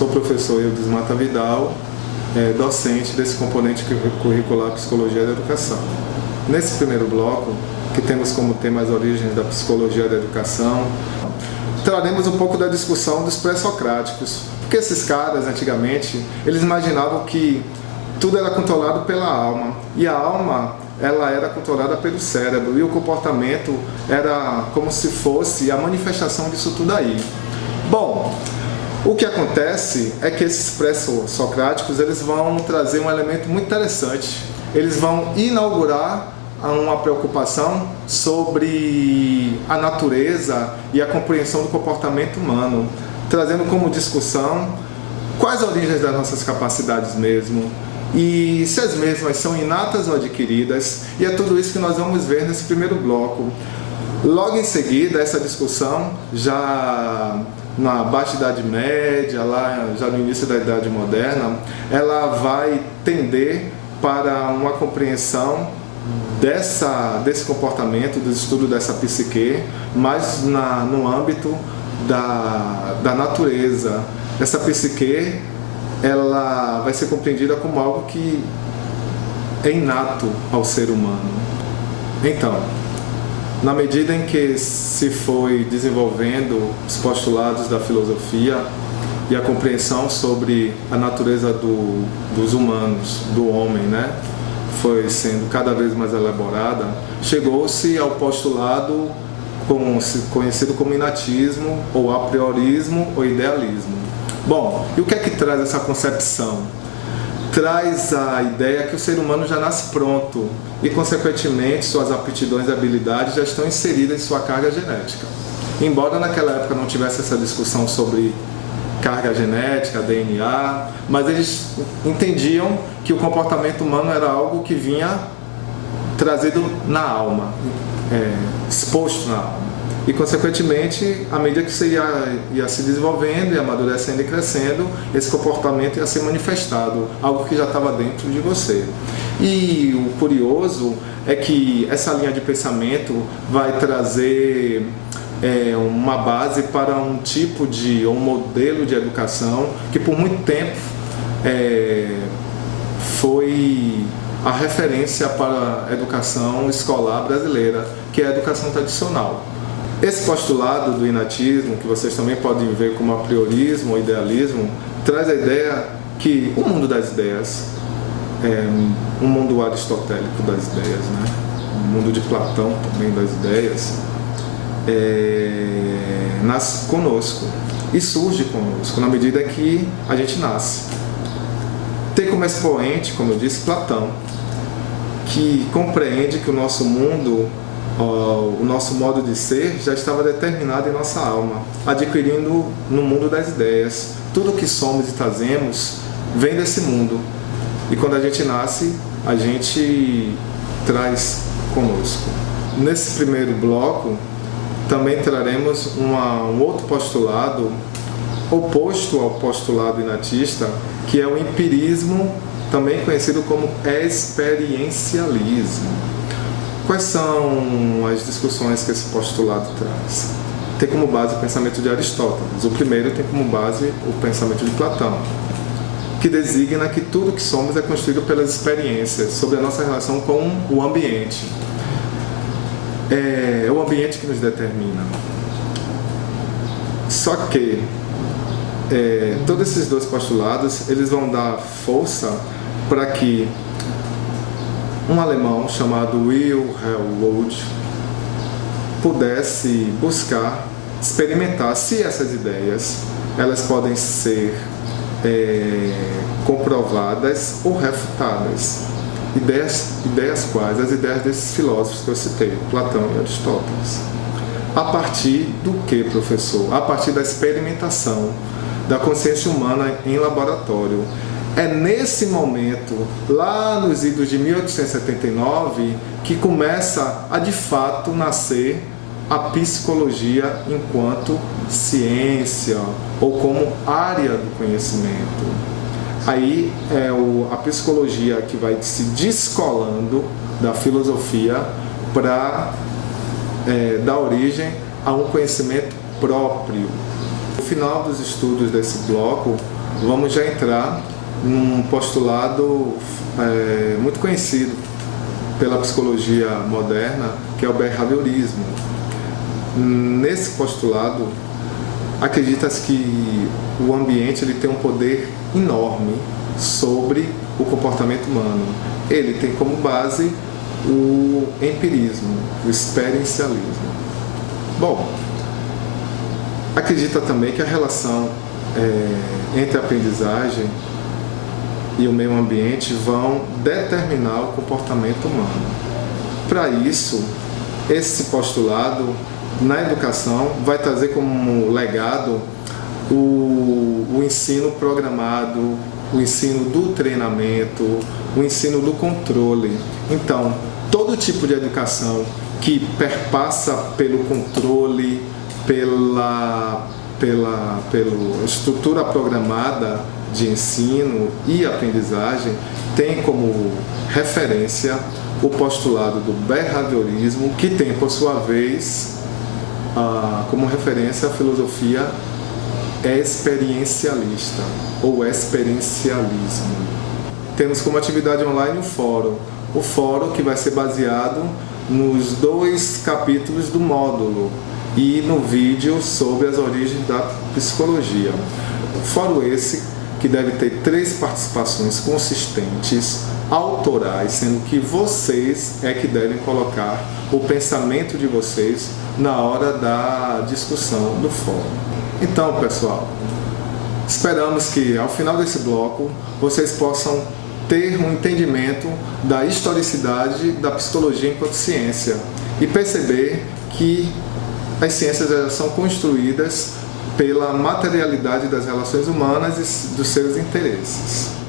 Sou o professor Eudes Mata Vidal, docente desse componente curricular Psicologia da Educação. Nesse primeiro bloco, que temos como tema as origens da psicologia da educação, traremos um pouco da discussão dos pré-socráticos, porque esses caras, antigamente, eles imaginavam que tudo era controlado pela alma, e a alma ela era controlada pelo cérebro, e o comportamento era como se fosse a manifestação disso tudo aí. Bom, o que acontece é que esses pré-socráticos eles vão trazer um elemento muito interessante. Eles vão inaugurar uma preocupação sobre a natureza e a compreensão do comportamento humano, trazendo como discussão quais as origens das nossas capacidades mesmo, e se as mesmas são inatas ou adquiridas, e é tudo isso que nós vamos ver nesse primeiro bloco. Logo em seguida, essa discussão, já na Baixa Idade Média, lá já no início da Idade Moderna, ela vai tender para uma compreensão desse comportamento, do estudo dessa psique, mas no âmbito da natureza. Essa psique ela vai ser compreendida como algo que é inato ao ser humano. Então, na medida em que se foi desenvolvendo os postulados da filosofia e a compreensão sobre a natureza dos humanos, do homem, né, foi sendo cada vez mais elaborada, chegou-se ao postulado conhecido como inatismo, ou apriorismo, ou idealismo. Bom, e o que é que traz essa concepção? Traz a ideia que o ser humano já nasce pronto e, consequentemente, suas aptidões e habilidades já estão inseridas em sua carga genética. Embora naquela época não tivesse essa discussão sobre carga genética, DNA, mas eles entendiam que o comportamento humano era algo que vinha trazido na alma, exposto na alma. E, consequentemente, à medida que você ia se desenvolvendo e amadurecendo e crescendo, esse comportamento ia ser manifestado, algo que já estava dentro de você. E o curioso é que essa linha de pensamento vai trazer uma base para um tipo um modelo de educação que por muito tempo foi a referência para a educação escolar brasileira, que é a educação tradicional. Esse postulado do inatismo, que vocês também podem ver como apriorismo ou idealismo, traz a ideia que o mundo das ideias é um mundo aristotélico das ideias, né? O mundo de Platão também das ideias, nasce conosco e surge conosco na medida que a gente nasce. Tem como expoente, como eu disse, Platão, que compreende que o nosso mundo, o nosso modo de ser já estava determinado em nossa alma, adquirindo no mundo das ideias. Tudo que somos e trazemos vem desse mundo. E quando a gente nasce, a gente traz conosco. Nesse primeiro bloco, também traremos um outro postulado oposto ao postulado inatista, que é o empirismo, também conhecido como experiencialismo. Quais são as discussões que esse postulado traz? Tem como base o pensamento de Aristóteles. O primeiro tem como base o pensamento de Platão, que designa que tudo que somos é construído pelas experiências, sobre a nossa relação com o ambiente. É o ambiente que nos determina. Só que todos esses dois postulados eles vão dar força para que um alemão chamado Wilhelm Wundt pudesse buscar experimentar se essas ideias elas podem ser comprovadas ou refutadas. Ideias quais? As ideias desses filósofos que eu citei, Platão e Aristóteles. A partir do que, professor? A partir da experimentação da consciência humana em laboratório. É nesse momento, lá nos idos de 1879, que começa a de fato nascer a psicologia enquanto ciência ou como área do conhecimento. Aí é a psicologia que vai se descolando da filosofia para dar origem a um conhecimento próprio. No final dos estudos desse bloco, vamos já entrar num postulado muito conhecido pela psicologia moderna, que é o behaviorismo. Nesse postulado, acredita-se que o ambiente ele tem um poder enorme sobre o comportamento humano. Ele tem como base o empirismo, o experiencialismo. Bom, acredita também que a relação entre a aprendizagem e o meio ambiente vão determinar o comportamento humano. Para isso, esse postulado na educação vai trazer como legado o ensino programado, o ensino do treinamento, o ensino do controle. Então, todo tipo de educação que perpassa pelo controle, pela estrutura programada de ensino e aprendizagem, tem como referência o postulado do behaviorismo, que tem, por sua vez, como referência a filosofia experiencialista ou experiencialismo. Temos como atividade online o fórum que vai ser baseado nos 2 capítulos do módulo e no vídeo sobre as origens da psicologia. Fórum esse que deve ter 3 participações consistentes, autorais, sendo que vocês é que devem colocar o pensamento de vocês na hora da discussão do fórum. Então, pessoal, esperamos que ao final desse bloco vocês possam ter um entendimento da historicidade da psicologia enquanto ciência e perceber que as ciências elas são construídas pela materialidade das relações humanas e dos seus interesses.